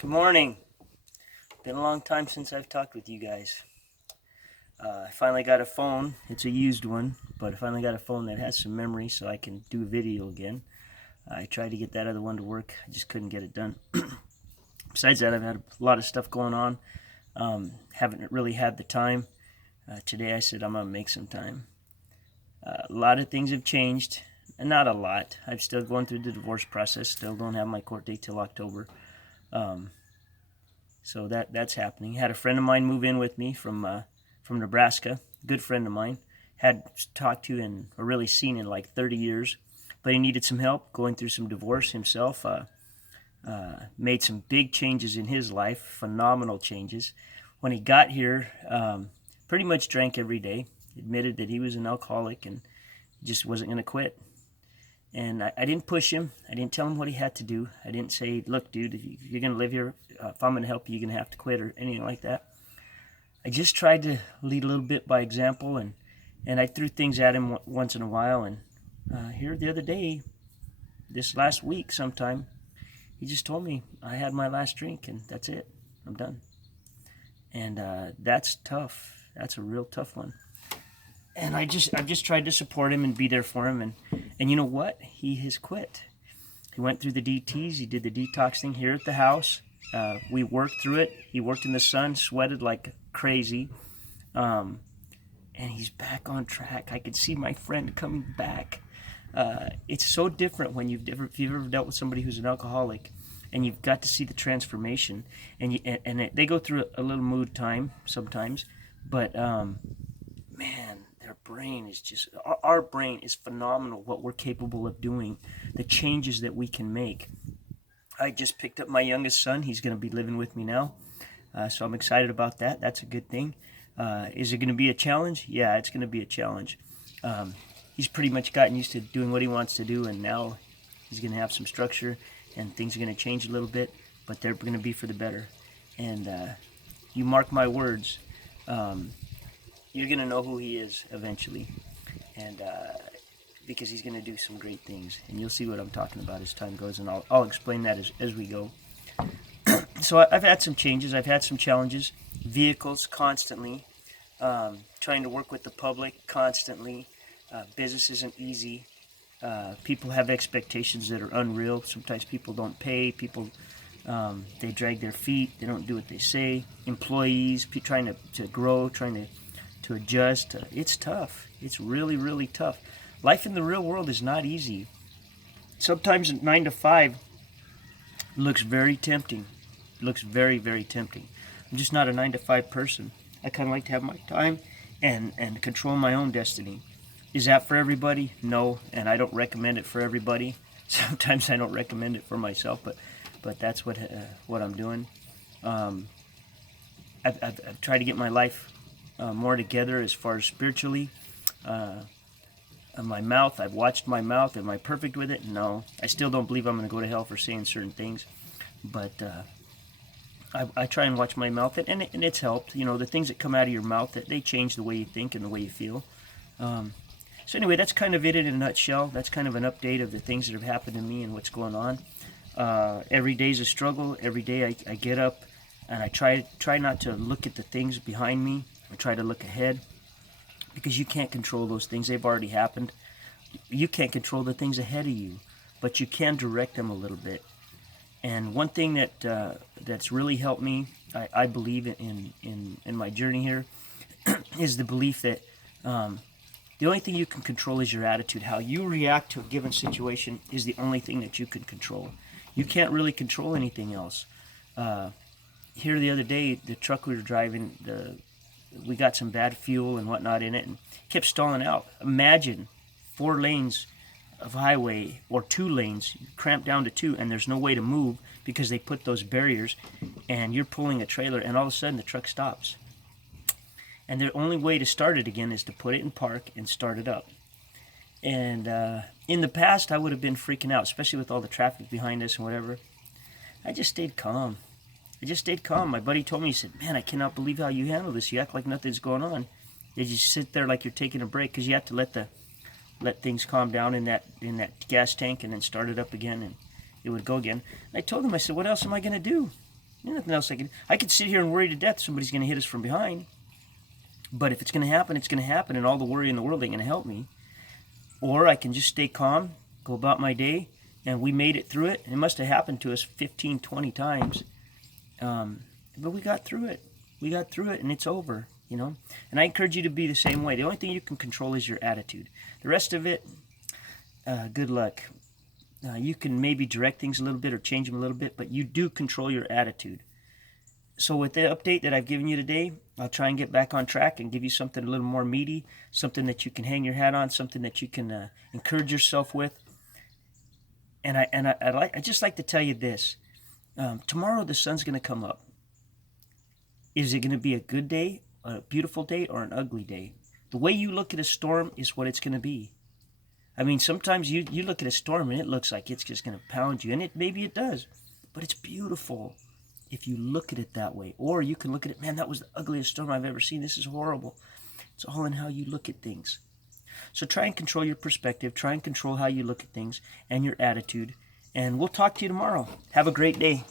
Good morning. Been a long time since I've talked with you guys. I finally got a phone. It's a used one, but I finally got a phone that has some memory so I can do video again. I tried to get that other one to work. I just couldn't get it done. Besides that, I've had a lot of stuff going on. Haven't really had the time. Today I said I'm going to make some time. A lot of things have changed. Not a lot. I'm still going through the divorce process. Still don't have my court date till October. So that's happening. Had a friend of mine move in with me from Nebraska. Good friend of mine. Had talked to and or really seen in like 30 years, but he needed some help going through some divorce himself. Made some big changes in his life, phenomenal changes. When he got here, pretty much drank every day. Admitted that he was an alcoholic and just wasn't going to quit. And I didn't push him. I didn't tell him what he had to do. I didn't say, look, dude, if you're going to live here, if I'm going to help you, you're going to have to quit or anything like that. I just tried to lead a little bit by example, and I threw things at him once in a while. And here the other day, this last week sometime, he just told me I had my last drink and that's it. I'm done. And that's tough. That's a real tough one. And I've just tried to support him and be there for him, and you know what? He has quit. He went through the DTs. He did the detox thing here at the house. We worked through it. He worked in the sun, sweated like crazy, and he's back on track. I could see my friend coming back. It's so different when if you've ever dealt with somebody who's an alcoholic, and you've got to see the transformation. And they go through a little mood time sometimes, but man, their brain is just, our brain is phenomenal, what we're capable of doing, the changes that we can make. I just picked up my youngest son. He's going to be living with me now. So I'm excited about that. That's a good thing. Is it going to be a challenge? Yeah, it's going to be a challenge. He's pretty much gotten used to doing what he wants to do, and now he's going to have some structure, and things are going to change a little bit, but they're going to be for the better. And you mark my words, you're going to know who he is eventually, and because he's going to do some great things, and you'll see what I'm talking about as time goes, and I'll explain that as we go. So I've had some changes. I've had some challenges. Vehicles constantly. Trying to work with the public constantly. Business isn't easy. People have expectations that are unreal. Sometimes people don't pay. People, they drag their feet. They don't do what they say. Employees trying to grow, trying to adjust. It's tough. It's really, really tough. Life in the real world is not easy. Sometimes 9 to 5 looks very tempting. Looks very, very tempting. I'm just not a 9 to 5 person. I kind of like to have my time and control my own destiny. Is that for everybody? No, and I don't recommend it for everybody. Sometimes I don't recommend it for myself, but that's what I'm doing. I've tried to get my life more together as far as spiritually. My mouth, I've watched my mouth. Am I perfect with it? No. I still don't believe I'm going to go to hell for saying certain things, but I try and watch my mouth, and it's helped. You know, the things that come out of your mouth, that they change the way you think and the way you feel. So anyway, that's kind of it in a nutshell. That's kind of an update of the things that have happened to me and what's going on. Every day's a struggle. Every day I get up and I try not to look at the things behind me. I try to look ahead, because you can't control those things. They've already happened. You can't control the things ahead of you, but you can direct them a little bit. And one thing that's really helped me, I believe in my journey here, is the belief that the only thing you can control is your attitude. How you react to a given situation is the only thing that you can control. You can't really control anything else. Here the other day, the truck we were driving, we got some bad fuel and whatnot in it, and kept stalling out. Imagine 4 lanes of highway, or 2 lanes, cramped down to 2, and there's no way to move because they put those barriers, and you're pulling a trailer, and all of a sudden the truck stops. And the only way to start it again is to put it in park and start it up. And in the past, I would have been freaking out, especially with all the traffic behind us and whatever. I just stayed calm. My buddy told me, he said, man, I cannot believe how you handle this. You act like nothing's going on. You just sit there like you're taking a break, because you have to let things calm down in that gas tank, and then start it up again, and it would go again. And I told him, I said, what else am I going to do? There's nothing else I could sit here and worry to death somebody's going to hit us from behind. But if it's going to happen, it's going to happen, and all the worry in the world ain't going to help me. Or I can just stay calm, go about my day, and we made it through it. It must have happened to us 15, 20 times. But we got through it. We got through it, and it's over, you know. And I encourage you to be the same way. The only thing you can control is your attitude. The rest of it, good luck. You can maybe direct things a little bit or change them a little bit, but you do control your attitude. So with the update that I've given you today, I'll try and get back on track and give you something a little more meaty, something that you can hang your hat on, something that you can encourage yourself with. And I just like to tell you this. Tomorrow the sun's going to come up. Is it going to be a good day, a beautiful day, or an ugly day? The way you look at a storm is what it's going to be. I mean, sometimes you look at a storm and it looks like it's just going to pound you, and maybe it does, but it's beautiful if you look at it that way. Or you can look at it, man, that was the ugliest storm I've ever seen. This is horrible. It's all in how you look at things. So try and control your perspective. Try and control how you look at things and your attitude. And we'll talk to you tomorrow. Have a great day.